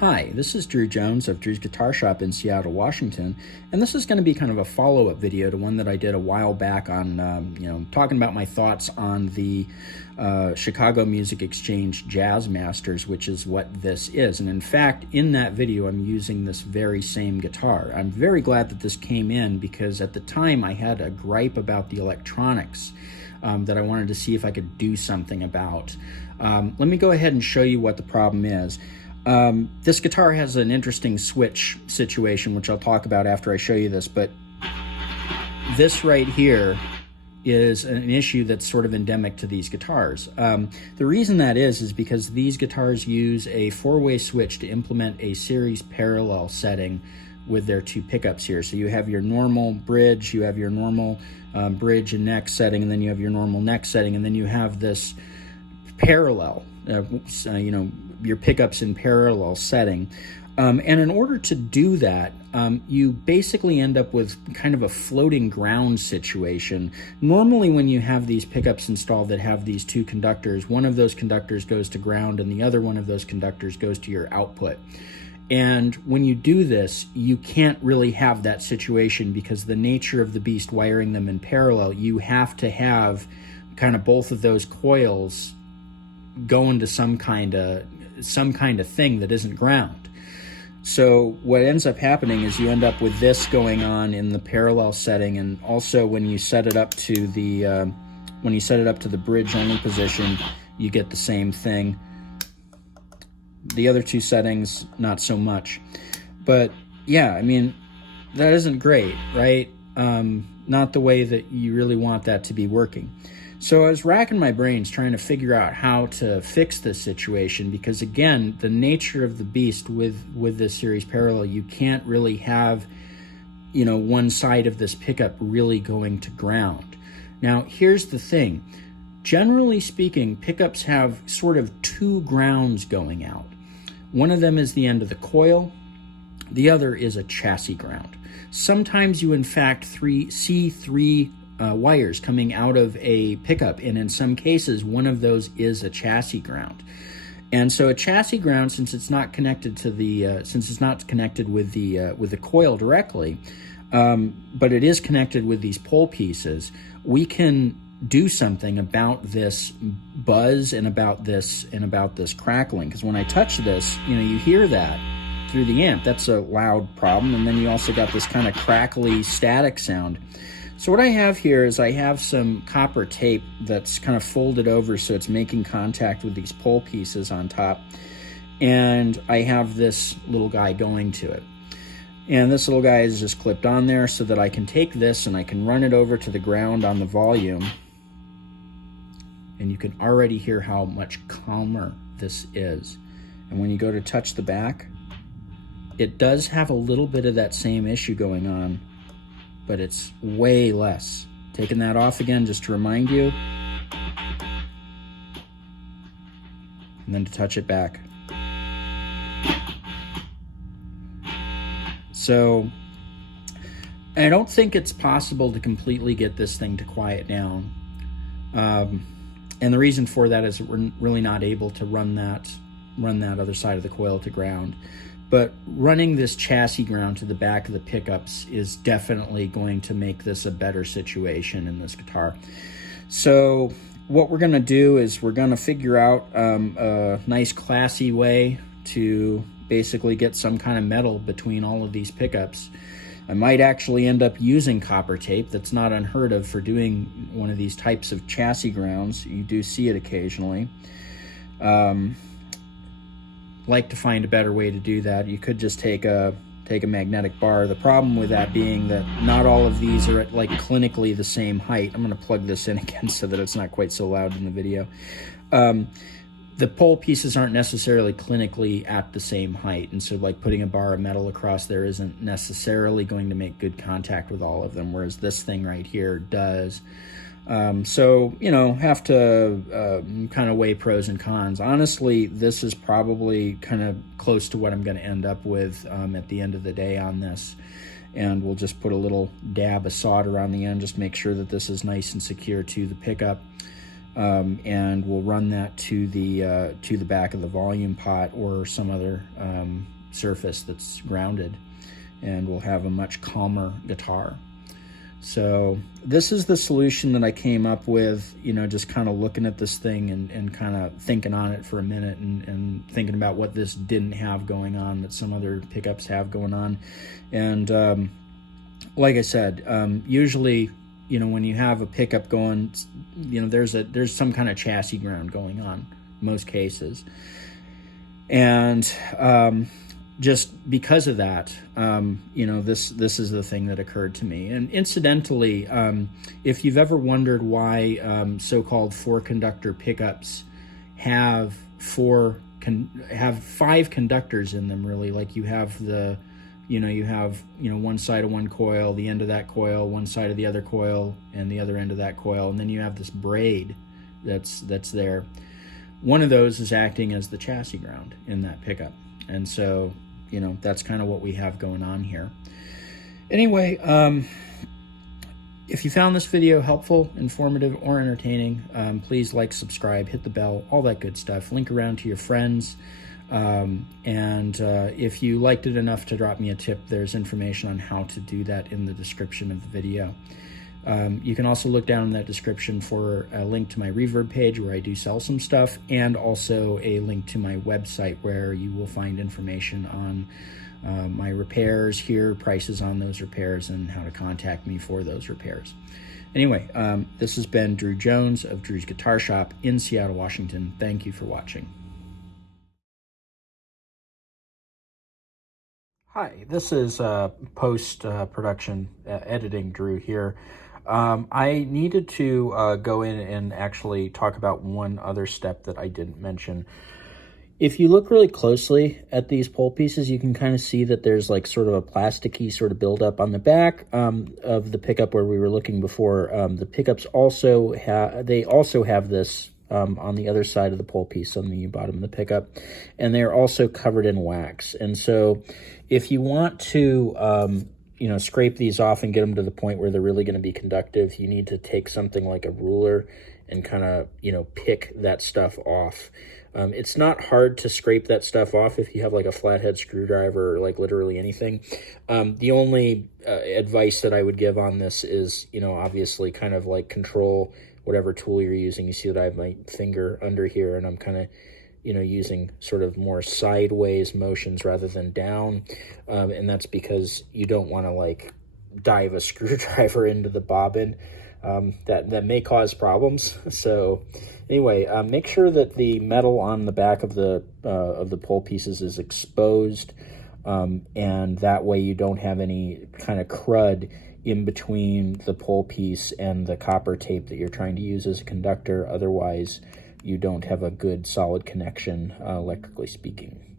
Hi, this is Drew Jones of Drew's Guitar Shop in Seattle, Washington, and this is going to be kind of a follow-up video to one that I did a while back on, talking about my thoughts on the Chicago Music Exchange Jazzmasters, which is what this is. And in fact, in that video, I'm using this very same guitar. I'm very glad that this came in because at the time I had a gripe about the electronics that I wanted to see if I could do something about. Let me go ahead and show you what the problem is. This guitar has an interesting switch situation, which I'll talk about after I show you this, but this right here is an issue that's sort of endemic to these guitars. The reason that is because these guitars use a four-way switch to implement a series parallel setting with their two pickups here. So you have your normal bridge, you have your normal bridge and neck setting, and then you have your normal neck setting, and then you have this parallel, your pickups in parallel setting. And in order to do that, you basically end up with kind of a floating ground situation. Normally when you have these pickups installed that have these two conductors, one of those conductors goes to ground and the other one of those conductors goes to your output. And when you do this, you can't really have that situation because the nature of the beast wiring them in parallel, you have to have kind of both of those coils go into some kind of thing that isn't ground. So what ends up happening is you end up with this going on in the parallel setting, and also when you set it up to the bridge only position, you get the same thing. The other two settings, not so much. But yeah, I mean, that isn't great, right? Not the way that you really want that to be working. So I was racking my brains trying to figure out how to fix this situation because, again, the nature of the beast with this series parallel, you can't really have, one side of this pickup really going to ground. Now, here's the thing. Generally speaking, pickups have sort of two grounds going out. One of them is the end of the coil. The other is a chassis ground. Sometimes you, in fact, see three wires coming out of a pickup, and in some cases one of those is a chassis ground. And so a chassis ground, since it's not connected to the with the coil directly, but it is connected with these pole pieces, we can do something about this buzz and about this crackling. Because when I touch this, you hear that through the amp. That's a loud problem, and then you also got this kind of crackly static sound. So what I have here is I have some copper tape that's kind of folded over so it's making contact with these pole pieces on top. And I have this little guy going to it. And this little guy is just clipped on there so that I can take this and I can run it over to the ground on the volume. And you can already hear how much calmer this is. And when you go to touch the back, it does have a little bit of that same issue going on, but it's way less. Taking that off again just to remind you, and then to touch it back. So I don't think it's possible to completely get this thing to quiet down. And the reason for that is that we're really not able to run that other side of the coil to ground. But running this chassis ground to the back of the pickups is definitely going to make this a better situation in this guitar. So what we're going to do is we're going to figure out a nice classy way to basically get some kind of metal between all of these pickups. I might actually end up using copper tape. That's not unheard of for doing one of these types of chassis grounds. You do see it occasionally. Like to find a better way to do that. You could just take a magnetic bar. The problem with that being that not all of these are at like clinically the same height. I'm going to plug this in again so that it's not quite so loud in the video. The pole pieces aren't necessarily clinically at the same height, and so like putting a bar of metal across there isn't necessarily going to make good contact with all of them, whereas this thing right here does. So, have to kind of weigh pros and cons. Honestly, this is probably kind of close to what I'm going to end up with at the end of the day on this. And we'll just put a little dab of solder on the end, just make sure that this is nice and secure to the pickup. and we'll run that to the back of the volume pot or some other surface that's grounded, and we'll have a much calmer guitar. So this is the solution that I came up with, just kind of looking at this thing and kind of thinking on it for a minute and thinking about what this didn't have going on that some other pickups have going on. And like I said, usually, when you have a pickup going, there's some kind of chassis ground going on most cases. And just because of that, this is the thing that occurred to me. And incidentally, if you've ever wondered why so-called 4-conductor pickups have 5 conductors in them, really, like you have the, one side of one coil, the end of that coil, one side of the other coil, and the other end of that coil, and then you have this braid that's there. One of those is acting as the chassis ground in that pickup. And so, that's kind of what we have going on here. Anyway, if you found this video helpful, informative, or entertaining, please like, subscribe, hit the bell, all that good stuff. Link around to your friends. And if you liked it enough to drop me a tip, there's information on how to do that in the description of the video. You can also look down in that description for a link to my Reverb page where I do sell some stuff, and also a link to my website where you will find information on my repairs here, prices on those repairs, and how to contact me for those repairs. Anyway, this has been Drew Jones of Drew's Guitar Shop in Seattle, Washington. Thank you for watching. Hi, this is post-production editing Drew here. I needed to go in and actually talk about one other step that I didn't mention. If you look really closely at these pole pieces, you can kind of see that there's like sort of a plasticky sort of buildup on the back of the pickup where we were looking before. The pickups also have this on the other side of the pole piece on the bottom of the pickup, and they're also covered in wax. And so if you want to scrape these off and get them to the point where they're really going to be conductive, you need to take something like a ruler and kind of pick that stuff off. It's not hard to scrape that stuff off if you have like a flathead screwdriver or like literally anything. The only advice that I would give on this is, obviously kind of like control whatever tool you're using. You see that I have my finger under here, and I'm kind of, using sort of more sideways motions rather than down. And that's because you don't want to like dive a screwdriver into the bobbin. That may cause problems. So anyway, make sure that the metal on the back of the pole pieces is exposed, and that way you don't have any kind of crud in between the pole piece and the copper tape that you're trying to use as a conductor. Otherwise, you don't have a good solid connection, electrically speaking.